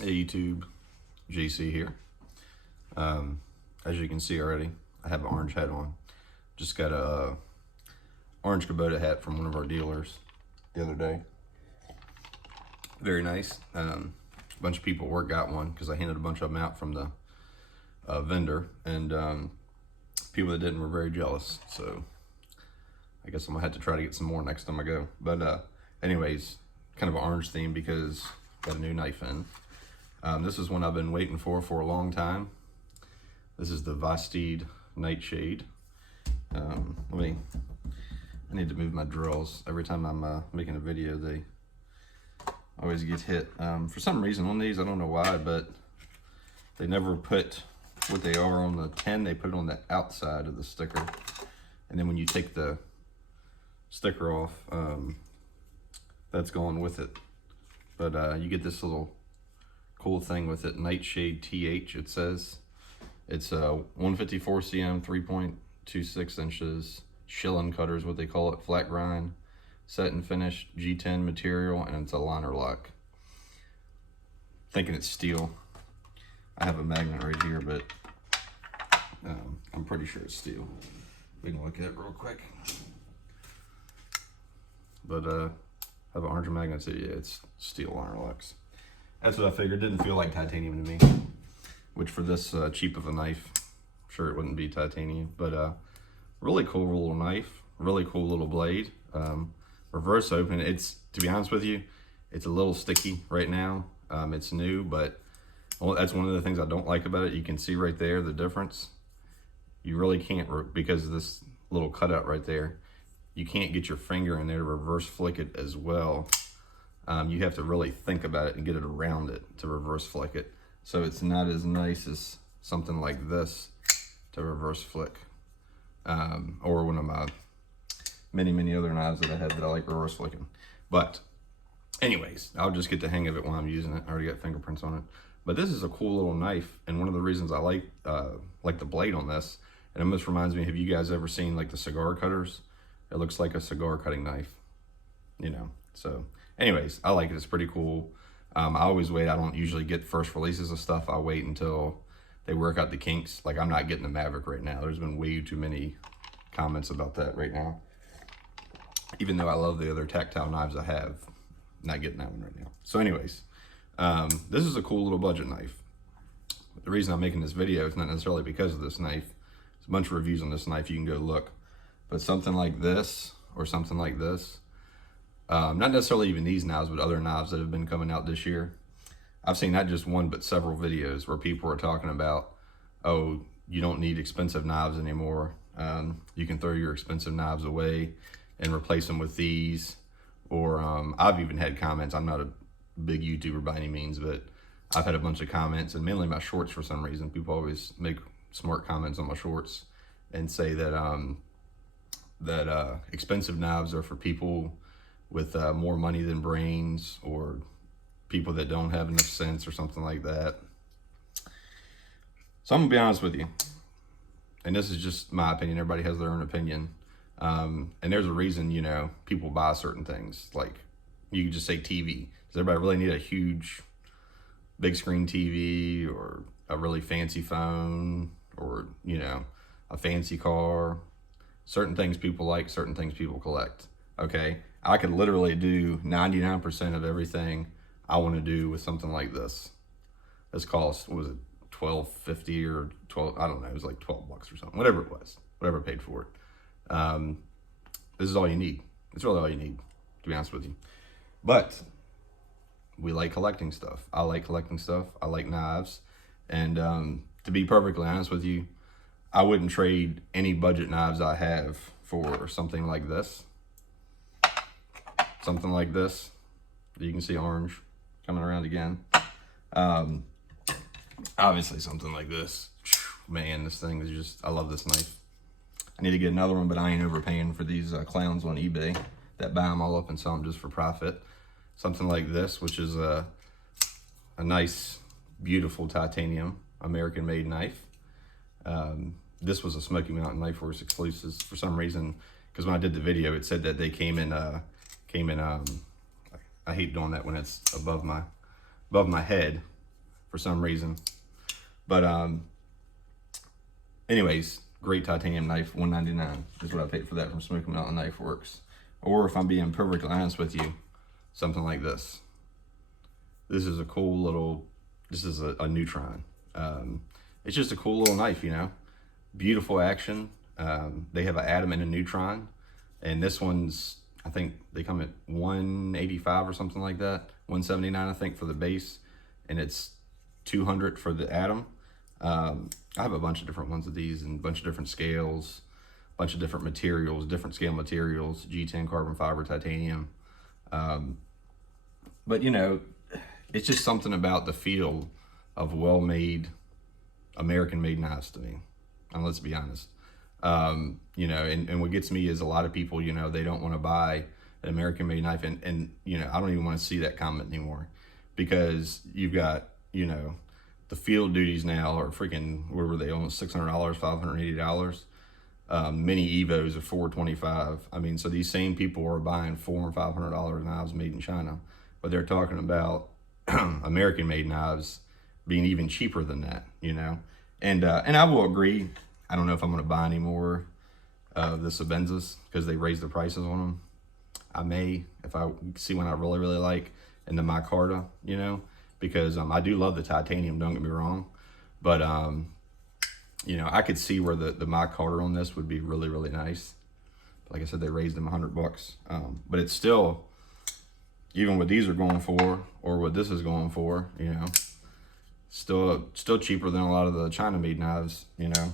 Hey YouTube, JC here. As you can see already, I have an orange hat on. Just got a orange Kubota hat from one of our dealers the other day. Very nice. A bunch of people at work got one because I handed a bunch of them out from the vendor, and people that didn't were very jealous. So I guess I'm gonna have to try to get some more next time I go. But anyways, kind of an orange theme because got a new knife in. This is one I've been waiting for a long time. This is the Vastid Nightshade. I need to move my drills. Every time I'm making a video, they always get hit. For some reason on these, I don't know why, but they never put what they are on the tin. They put it on the outside of the sticker. And then when you take the sticker off, that's going with it. But you get this little cool thing with it, Nightshade TH, it says. It's a 154 cm, 3.26 inches, shilling cutter is what they call it, flat grind, set and finished, G10 material, and it's a liner lock. Thinking it's steel. I have a magnet right here, but I'm pretty sure it's steel. We can look at it real quick. But I have an orange magnet, so yeah, it's steel liner locks. That's what I figured. Didn't feel like titanium to me, which for this cheap of a knife, I'm sure it wouldn't be titanium. But really cool little knife, really cool little blade. Reverse open. It's, to be honest with you, it's a little sticky right now. It's new, but that's one of the things I don't like about it. You can see right there the difference. You really can't, because of this little cutout right there, you can't get your finger in there to reverse flick it as well. You have to really think about it and get it around it to reverse flick it. So it's not as nice as something like this to reverse flick. Or one of my many other knives that I have that I like reverse flicking. But anyways, I'll just get the hang of it while I'm using it. I already got fingerprints on it. But this is a cool little knife, and one of the reasons I like the blade on this, it almost reminds me, have you guys ever seen like the cigar cutters? It looks like a cigar cutting knife, you know. So anyways, I like it. It's pretty cool. I always wait. I don't usually get first releases of stuff. I wait until they work out the kinks. Like, I'm not getting the Maverick right now. There's been way too many comments about that right now. Even though I love the other tactile knives I have, not getting that one right now. So anyways, this is a cool little budget knife. The reason I'm making this video is not necessarily because of this knife. There's a bunch of reviews on this knife. You can go look. But something like this or something like this, not necessarily even these knives, but other knives that have been coming out this year. I've seen not just one, but several videos where people are talking about, oh, you don't need expensive knives anymore. You can throw your expensive knives away and replace them with these. Or I've even had comments. I'm not a big YouTuber by any means, but I've had a bunch of comments, and mainly my shorts for some reason. People always make smart comments on my shorts and say that expensive knives are for people with more money than brains, or people that don't have enough sense, or something like that. So I'm gonna be honest with you, and this is just my opinion. Everybody has their own opinion, and there's a reason, you know, people buy certain things. Like, you could just say TV. Does everybody really need a huge big screen TV, or a really fancy phone, or, you know, a fancy car? Certain things people like, certain things people collect. Okay, I could literally do 99% of everything I want to do with something like this. This cost, what was it, $12.50 or 12? I don't know. It was like $12 or something. Whatever it was, whatever I paid for it. This is all you need. It's really all you need, to be honest with you. But we like collecting stuff. I like collecting stuff. I like knives, and to be perfectly honest with you, I wouldn't trade any budget knives I have for something like this. Something like this. You can see orange coming around again. Obviously something like this. Man, this thing is just, I love this knife. I need to get another one, but I ain't overpaying for these clowns on eBay that buy them all up and sell them just for profit. Something like this, which is a nice, beautiful titanium American-made knife. This was a Smoky Mountain Knife Force exclusive for some reason, because when I did the video, it said that they came in. I hate doing that when it's above my head. for some reason. But anyways, great titanium knife, $199 is what I paid for that from Smoky Mountain Knife Works. Or if I'm being perfectly honest with you, something like this. This is a cool little, this is a Neutron. It's just a cool little knife, you know. Beautiful action. They have an Atom and a Neutron. And this one's, I think they come at $185 or something like that. $179 I think for the base. And it's $200 for the Atom. I have a bunch of different ones of these and a bunch of different scales, a bunch of different materials, different scale materials, G10 carbon fiber, titanium. But you know, it's just something about the feel of well-made, American-made knives to me. And let's be honest. You know, and what gets me is a lot of people, you know, they don't want to buy an American-made knife. And, you know, I don't even want to see that comment anymore, because you've got, you know, the field duties now are freaking, what were they, almost $600, $580. Mini Evos are $425. I mean, so these same people are buying $400 and $500 knives made in China, but they're talking about American-made knives being even cheaper than that, you know. And I will agree. I don't know if I'm going to buy any more of the Sebenzas because they raised the prices on them. I may, if I see one I really, really like, and the micarta, you know, because I do love the titanium, don't get me wrong. But, you know, I could see where the micarta on this would be really, really nice. Like I said, they raised them $100. But it's still, even what these are going for, or what this is going for, you know, still cheaper than a lot of the China-made knives, you know.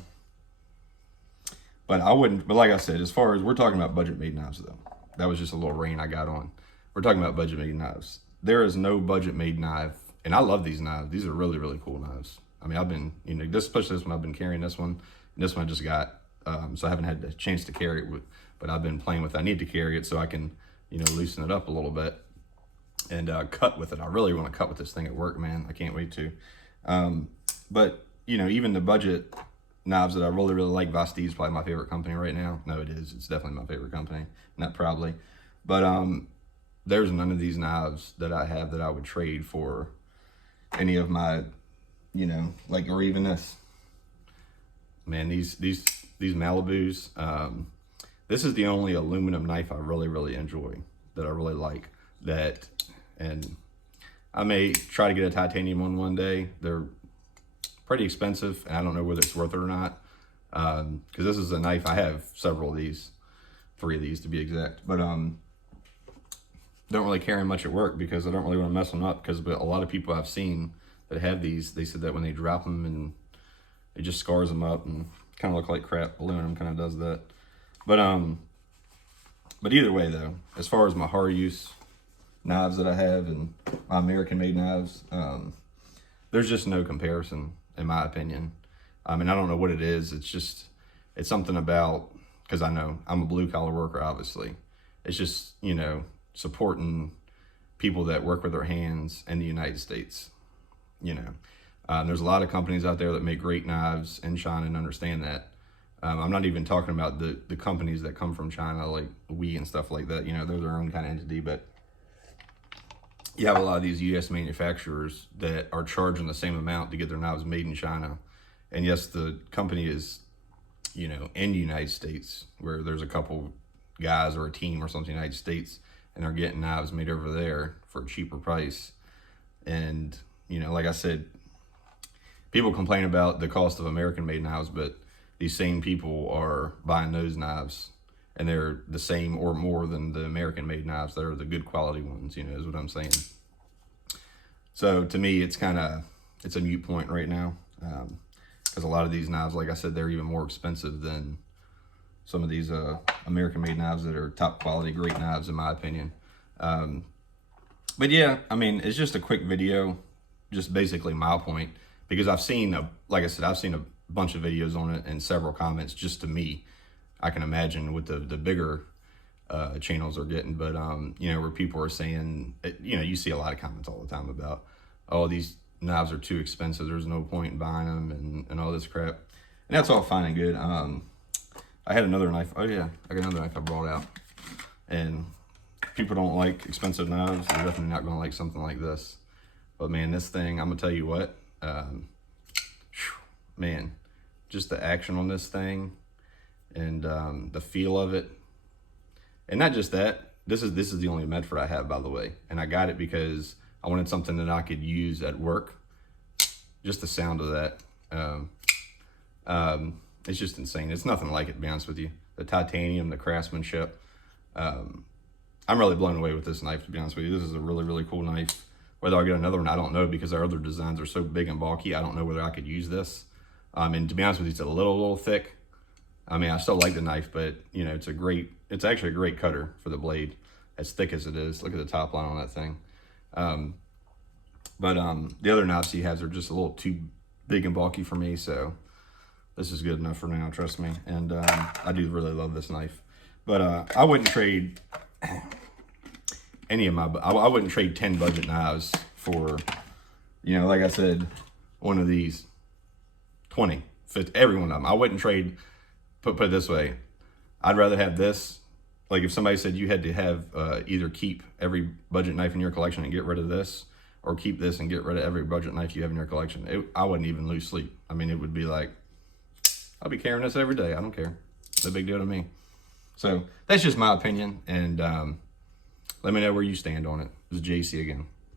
But I wouldn't, but like I said, as far as, we're talking about budget-made knives though. That was just a little rain I got on. We're talking about budget-made knives. There is no budget-made knife, and I love these knives. These are really, really cool knives. I mean, I've been, you know, especially this one, I've been carrying this one. And this one I just got, so I haven't had the chance to carry it, but I've been playing with it. I need to carry it so I can, you know, loosen it up a little bit and cut with it. I really want to cut with this thing at work, man. I can't wait to. But, you know, even the budget knives that I really, really like, Vosteed is probably my favorite company right now. No, it is. It's definitely my favorite company. Not probably. But there's none of these knives that I have that I would trade for any of my, you know, like, or even this. Man, these Malibus. This is the only aluminum knife I really, really enjoy, that I really like. That, and I may try to get a titanium one day. They're pretty expensive, and I don't know whether it's worth it or not. Because this is a knife, I have several of these, 3 of these to be exact. But don't really carry much at work because I don't really want to mess them up. Because a lot of people I've seen that have these, they said that when they drop them and it just scars them up and kind of look like crap. Aluminum kind of does that. But either way though, as far as my hard use knives that I have and my American-made knives, there's just no comparison in my opinion. I mean, I don't know what it is. It's just, it's something about, because I know I'm a blue-collar worker, obviously. It's just, you know, supporting people that work with their hands in the United States, you know. There's a lot of companies out there that make great knives in China, and understand that. I'm not even talking about the companies that come from China, like WE and stuff like that. You know, they're their own kind of entity, but you have a lot of these U.S. manufacturers that are charging the same amount to get their knives made in China. And yes, the company is, you know, in the United States, where there's a couple guys or a team or something in the United States, and they're getting knives made over there for a cheaper price. And, you know, like I said, people complain about the cost of American-made knives, but these same people are buying those knives, and they're the same or more than the American-made knives that are the good quality ones, you know, is what I'm saying. So to me, it's kind of, it's a moot point right now. Because a lot of these knives, like I said, they're even more expensive than some of these American-made knives that are top quality, great knives in my opinion. But yeah, I mean, it's just a quick video, just basically my point, because I've seen, like I said, I've seen a bunch of videos on it and several comments just to me. I can imagine what the bigger channels are getting, but you know, where people are saying, you know, you see a lot of comments all the time about, oh, these knives are too expensive, there's no point in buying them, and all this crap. And that's all fine and good. I had another knife. Oh yeah, I got another knife I brought out. And people don't like expensive knives. They're definitely not gonna like something like this. But man, this thing, I'm gonna tell you what, Man, just the action on this thing and the feel of it. And not just that, this is the only Medford I have, by the way. And I got it because I wanted something that I could use at work. Just the sound of that. It's just insane. It's nothing like it, to be honest with you. The titanium, the craftsmanship. I'm really blown away with this knife, to be honest with you. This is a really, really cool knife. Whether I'll get another one, I don't know, because our other designs are so big and bulky. I don't know whether I could use this. And to be honest with you, it's a little thick. I mean, I still like the knife, but you know, it's actually a great cutter for the blade, as thick as it is. Look at the top line on that thing. The other knives he has are just a little too big and bulky for me, so this is good enough for now, trust me. And I do really love this knife. But I wouldn't trade any of my, I wouldn't trade 10 budget knives for, you know, like I said, one of these, 20, 50, every one of them. I wouldn't trade, put it this way, I'd rather have this. Like if somebody said you had to have either keep every budget knife in your collection and get rid of this, or keep this and get rid of every budget knife you have in your collection, I wouldn't even lose sleep. I mean, it would be like, I'll be carrying this every day. I don't care. It's a big deal to me. So that's just my opinion. And let me know where you stand on it. This is JC again.